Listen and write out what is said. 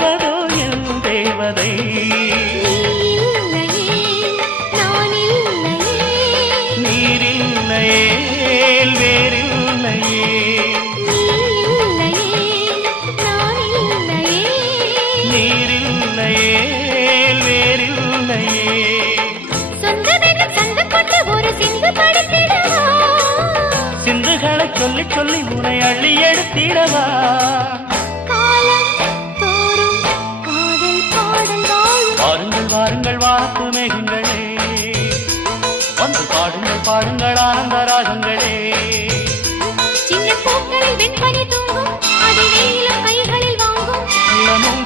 வருவதோ என் தேவதை. நீரில்லையே வேறில்லையே, நீரில்லையே வேறில்லையே. சிந்துகளை சொல்லி சொல்லி உனை அள்ளி எடுத்திடவா.